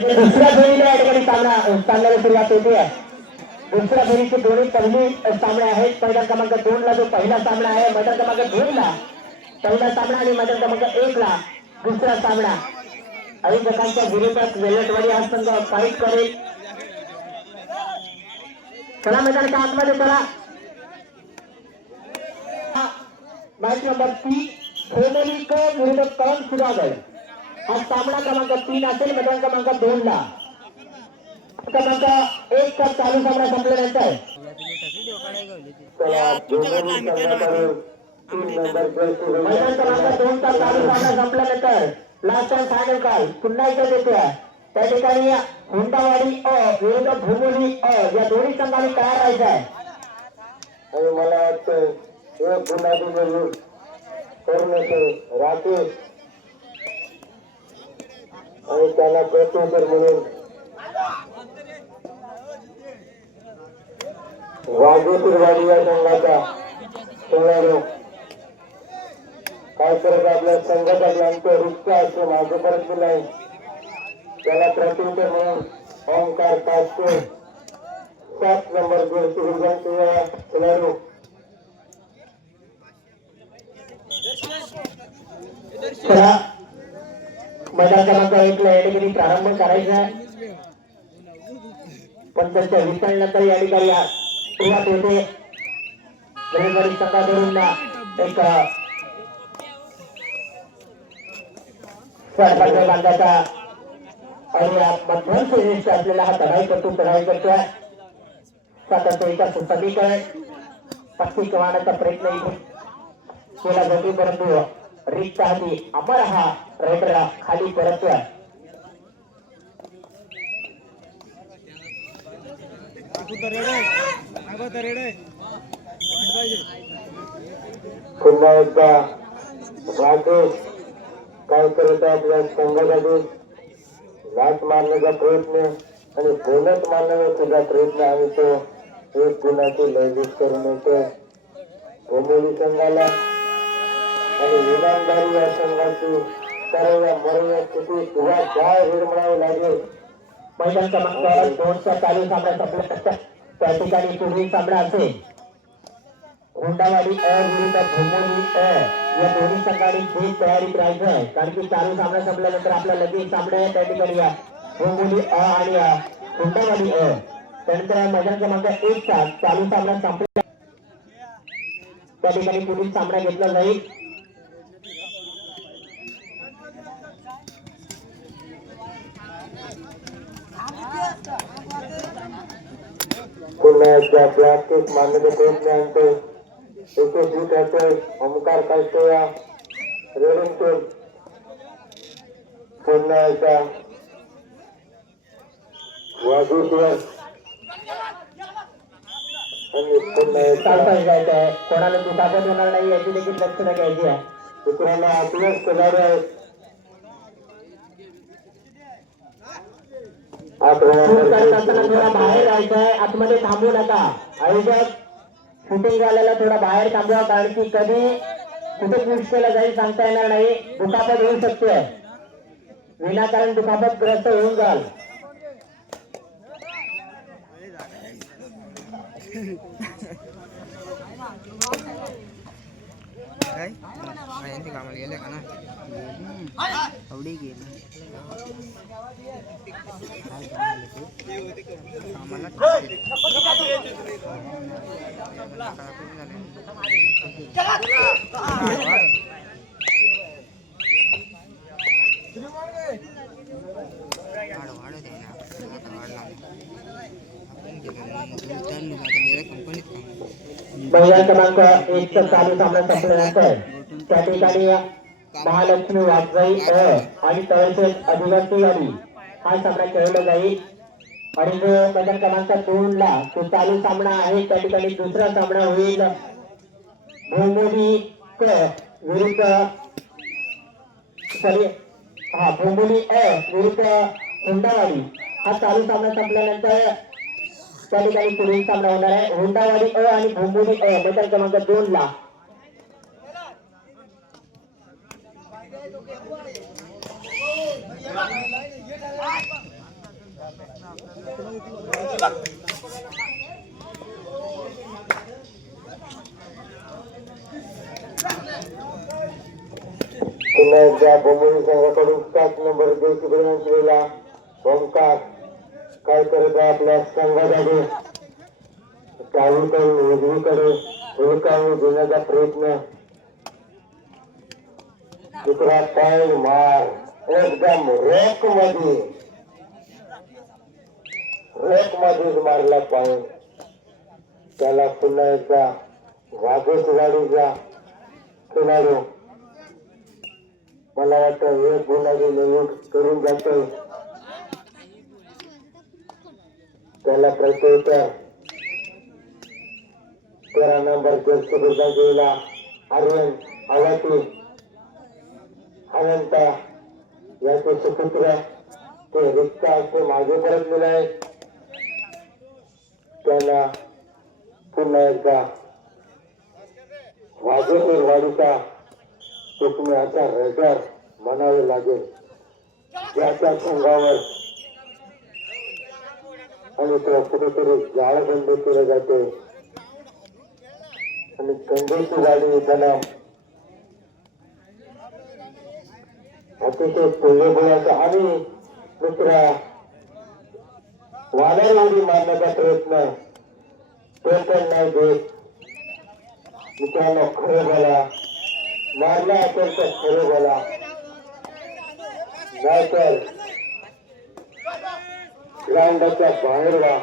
दुसऱ्या फेरीला या ठिकाणी सामन्याला सुरुवात होते आहे. दुसऱ्या फेरीचे दोन्ही पहिली सामने आहेत. मैदान क्रमांक 2 ला जो पहिला सामना आहे, मैदान क्रमांक 2 ला पहिला सामना आणि मैदान क्रमांक 1 ला दुसरा सामना. आयोजकांच्या विरोधात वेल्हेटवाडी हा संघ फाईट करेल. चला मैदानाच्या आतमध्ये चला. मॅच नंबर 3 फेमेलिक विरुद्ध कौन सुधागड हा सामना क्रमांक 3 असेल. मैदान क्रमांक 2 ला क्रमांक 1 चा चालू सामना संपल्यानंतर मैदान क्रमांक 2 चा चालू सामना संपल्यानंतर लास्ट अँड फायनल कॉल पुन्हा एकदा देतोय. त्या ठिकाणी हुंडावाडी विरुद्ध भूमोली या दोन्ही संघांनी तयार राहायचं आहे. आणि मला वाटतं एक गुन्हा करून राकेश आणि त्याला प्रत्युत्तर म्हणून वाघोपूरवाडी या संघाचा खेळाडू काय करत आपल्या संघाचा आमचं रिक्त असतो मागे परत नाही. त्याला प्रत्युत्तर म्हणून ओंकार कास्टे 7 नंबर खेळाडू मैदान क्रमांक 1 ला या ठिकाणी प्रारंभ करायचा आहे. पण त्यांच्या विसरल्यानंतर या ठिकाणी सुरुवात होते. वेळेवारी संघाकडून एक बांधाचा आणि मध्यम श्रेष्ठ असलेला हा चढाई करतोय. स्वतःचा एका समीकरण पक्षी कमावण्याचा प्रयत्न इथून केला जातो, परंतु रिक्त हाती अमर हा रायडर खाली परततोय. पुन्हा एकदा राकेश काय करत आहे आपल्या संघासाठी लाच मारण्याचा प्रयत्न आणि बोनस मारण्याचा सुद्धा प्रयत्न आणि तो एक गुणाची लयबीज करून येतोय भोमोली संघाला. आणि इमानदारी या संघाची तर या मर्या किती तुला काय हेड म्हणावे लागेल. मैदान क्रमांक 2 चा चालू सामना संपल्यानंतर त्या ठिकाणी पुढील सामना असेल हुंडावाडी विरुद्ध भोमोली या दोन्ही संघांनी खूप तयारीत राहायचं आहे. कारण की चालू सामना संपल्यानंतर आपला लगेच सामना आहे त्या ठिकाणी भोमोली आणि हुंडावाडी त्यानंतर मैदान क्रमांक 1 चा चालू सामना संपला त्या ठिकाणी पुढील सामना घेतला जाईल. पुन्हा एकदा प्रॅक्टिस मारण्याचा प्रयत्न आणतोय. एक दूत येतोय ओंकार काष्टे या रेडून पुन्हा एकदा वाजूवर आणि पुन्हा जायचं आहे. कोणाला दुखापत होणार नाही याची देखील लक्षणं घ्यायची आहे. दुसऱ्याला आपल्याच खेळाडू आहेत. थोडा बाहेर राहायचंय, आतमध्ये थांबू नका. आयोजक शूटिंग वाल्याला थोडा बाहेर थांबवा, कारण की कधी कुठे पुश केलं जाईल सांगता येणार नाही. दुखापत होऊ शकते, विनाकारण दुखापत ग्रस्त होऊन जाल. कामाला गेले का ना आवडी गेली मैदान क्रमांक 1 चा चालू सामना संपल्यानंतर त्या ठिकाणी महालक्ष्मी वाघजाई आणि तळसेल आदिवासी वाडी हा सामना खेळला जाईल. आणि जो मैदान क्रमांक 2 ला तो चालू सामना आहे त्या ठिकाणी दुसरा सामना होईल भोमोली विरुद्ध भोमोली विरुद्ध हुंडावाडी हा चालू सामना संपल्यानंतर त्या ठिकाणी पुढील सामना होणार आहे हुंडावाडी आणि भोमोली मैदान क्रमांक 2 ला. पुन्हा एकदा बोंबोली संघाकडून 7 नंबर जर्सी बनवलेला ओंकार काय करत आहे आपल्या संघासाठी डावीकडून उजवीकडे हुलकावून देण्याचा प्रयत्न दुसरा पाय मार एकदम रोख मध्ये मारला पाय त्याला पुन्हा एकदा वाघेशवाडीचा खेळाडू मला वाटतं एक गुणाची निवड करून जातोय त्याला प्रत्युत्तर 13 नंबर जर्सी गेला आर्यन आवाती अनंत याचे सुपुत्र ते रिक्त असते मागे परतलेले आहे त्यांना पुन्हा एकदा वाघेश्वर वाडीचा तुकम्याचा रडर म्हणावे लागेल त्याच्या संघावर आणि तो कुठेतरी जाळबंद केले जाते आणि कंदेची गाडी बनव अतिशय तोडबोळाचा आणि दुसरा वादळ उडी मारण्याचा प्रयत्न तो पण नाही देत मित्रांनो खरं बोला मारला असेल तर खरं बोला नाहीतर ग्राउंडच्या बाहेर वा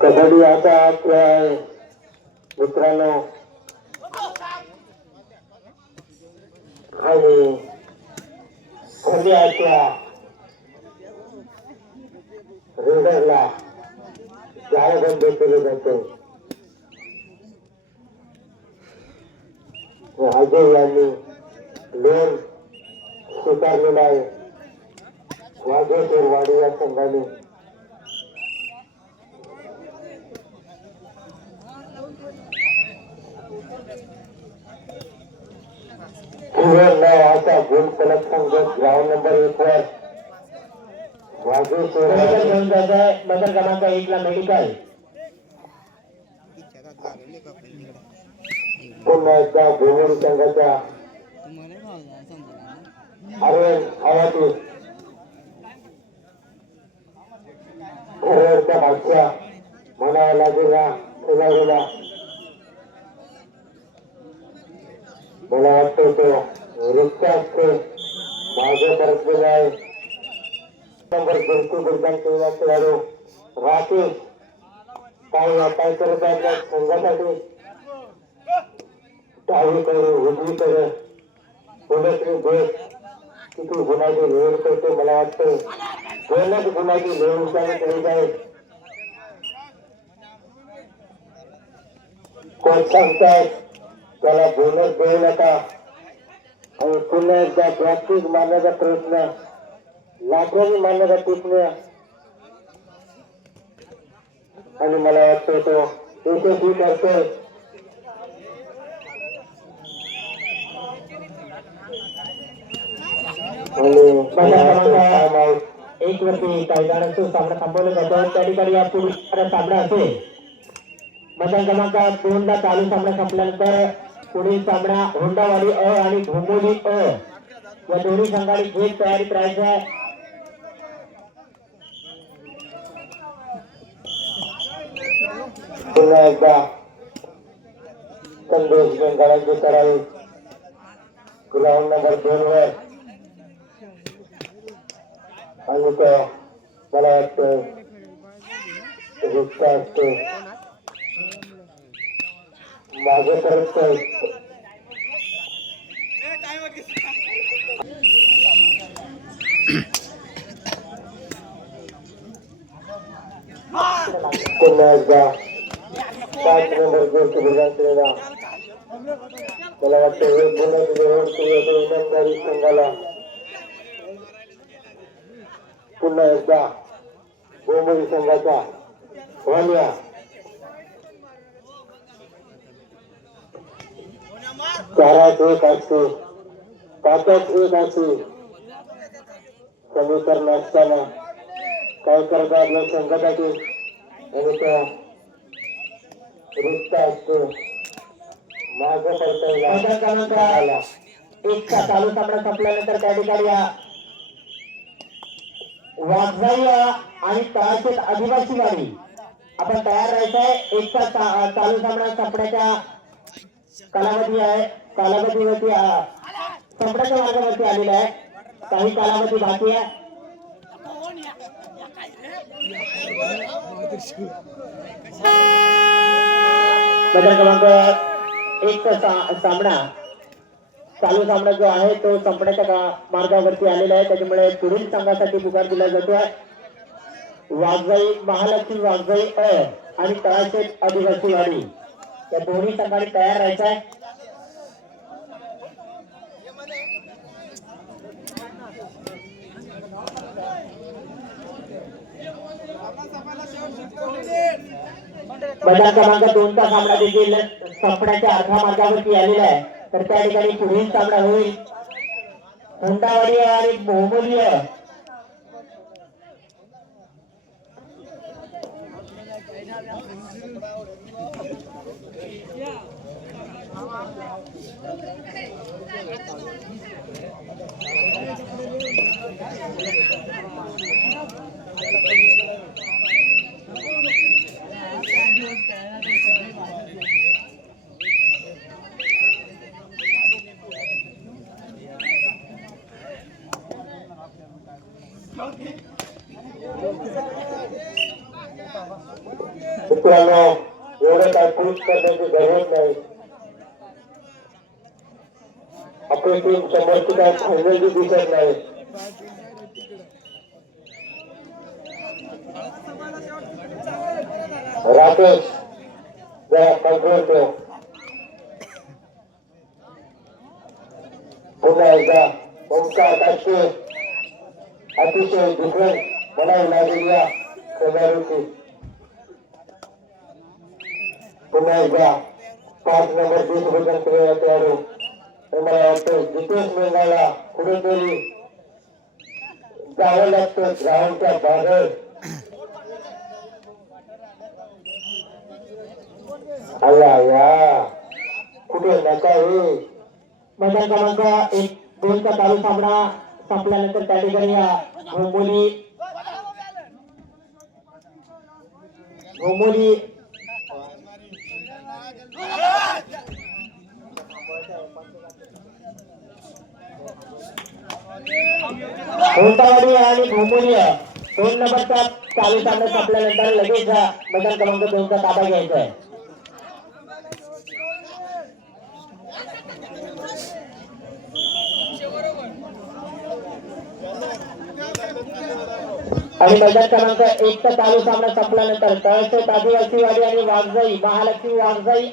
कबड्डी आता खेळ आहे मित्रांनो आणि खोल्याच्या रेडरला जाळबंद केले जाते अजय यांनी लोन स्वीकारलेला आहे वाघेश्वर वाडी या संघाने आता गुण फलक संघ ग्राउंड नंबर 1 वर वाघेश्वर घेऊन जायचं आहे बदल क्रमांक 1 ला मेडिकल पुन्हा एकदा भोवरी संघाच्या अरविंद आवाती खरेडचा भाषा म्हणावा लागेला खेळाडूला मला वाटतं तो रिक्षा असते मागे परतलेला आहे नंबर 32 खेळाडू राकेश काय करत आहे आपल्या संघासाठी डावीकडे उजवीकडे पुढे भेट किती गुणाची निवड करते मला वाटतं 2च गुणाची निवड करीत आहे कोच सांगतायत त्याला बोनस देऊ नका आणि पुन्हा एकदा प्रॅक्टिस मारण्याचा प्रयत्न लाकडाने मारण्याचा प्रयत्न आणि मला वाटतं तो यशस्वी करतोय एक वरती काही जणांचा सामना थांबवला जातो त्या ठिकाणी या पुढील सामना असेल मतदान क्रमांक 2 ला चालू सामना संपल्यानंतर पुढील सामना होंडावाडी अ आणि भोमोली अ या दोन्ही संघांनी घेत तयारी करायची आहे पुन्हा एकदा संदेश बेंगाळांची करावी ग्राउंड नंबर 2 वर आणि तो मला वाटतं रिक्षा असते मागे परत पुन्हा एकदा 5 नंबर जर्सी बजावलेला मला वाटतं एक गुणाची निवड सुरू होते इनामदारी संघाला पुन्हा एकदा बोंबोली संघाचा वालिया 4-1 असते 5-1 असते समीकरण असताना काय करता आपल्या संघासाठी आणि त्या रिक्त असतो माग पडता मैदान क्रमांक आला 1 चा चालू सामना संपल्यानंतर त्या ठिकाणी वाघजाई आणि तळाशेत आदिवासी वाडी आपण तयार राहायचंय. 1 चा चालू सामना संपण्याच्या कालावधी आहे. कालावधीवरती संपण्याच्या मार्गावरती आलेला आहे. काही कालावधी बाकी आहे. मैदान क्रमांक 1 चा सामना चालू सामना जो आहे तो संपण्याच्या मार्गावरती आलेला आहे. त्याच्यामुळे पुढील संघासाठी पुकार दिला जातोय. वाघजाई महालक्ष्मी वाघजाई आणि तळाशेत आदिवासी वाडी या दोन्ही संघांनी तयार राहायचं आहे. मैदान क्रमांक 2 चा सामना देखील संपण्याच्या अर्धा मार्गावरती आलेला आहे. तर त्या ठिकाणी पुढील सामना होईल हुंडावाडी आणि मोहमोली मित्रांनो एवढं काय खुश करण्याची गरज नाही. आपली टीम समोरची काय फायनलची दिसत नाही. राकेश जरा कंट्रोल ठेव. पुन्हा एकदा ओमकार काटके अतिशय डिफरंट बनावी लागलेल्या खेळाडूची पुन्हा एकदा 5 नंबर 20 बदल खेळाडू मला वाटतं जितेश मेंगाला कुठेतरी जावं लागतं ग्राउंडच्या बाहेर. आला या कुठे नका हे. मैदान क्रमांक 1-2 चा चालू सामना संपल्यानंतर त्या ठिकाणी घोमोली हुंडावाडी आणि घोमोली 2 नंबरचा चालू सामना संपल्यानंतर लगेच मैदान क्रमांक 2 चा ताबा घ्यायचा आहे. आणि मैदान क्रमांक 1 चा चालू सामना संपल्यानंतर तळाशेत आदिवासी वाडी आणि वाघजाई महालक्ष्मी वाघजाई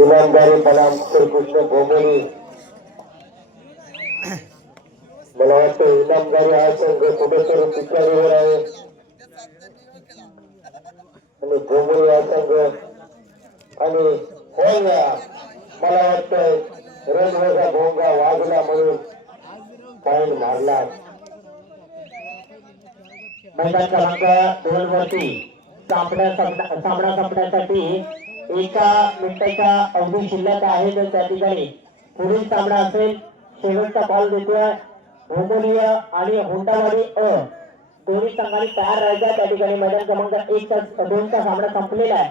इनामदारीपणा कृष्ण भोमोली मला वाटतं इनामदारी हा संघ कुठेतरी पिछाडीवर आहे आणि भोमोली हा संघ आणि होया मला वाटतं रणवेगा भोंगा वाजला म्हणून पॉईंट मारला. मैदान क्रमांक 2 वरती सामना संपण्यासाठी 1 मिनिटाच्या अवधी शिल्लक आहे. तर त्या ठिकाणी पुढील सामना असेल. शेवटचा कॉल देतोय घोमोली आणि हुंडावाडी दोन्ही संघांनी तयार राहायचा. त्या ठिकाणी मैदान क्रमांक 1-2 चा सामना संपलेला आहे.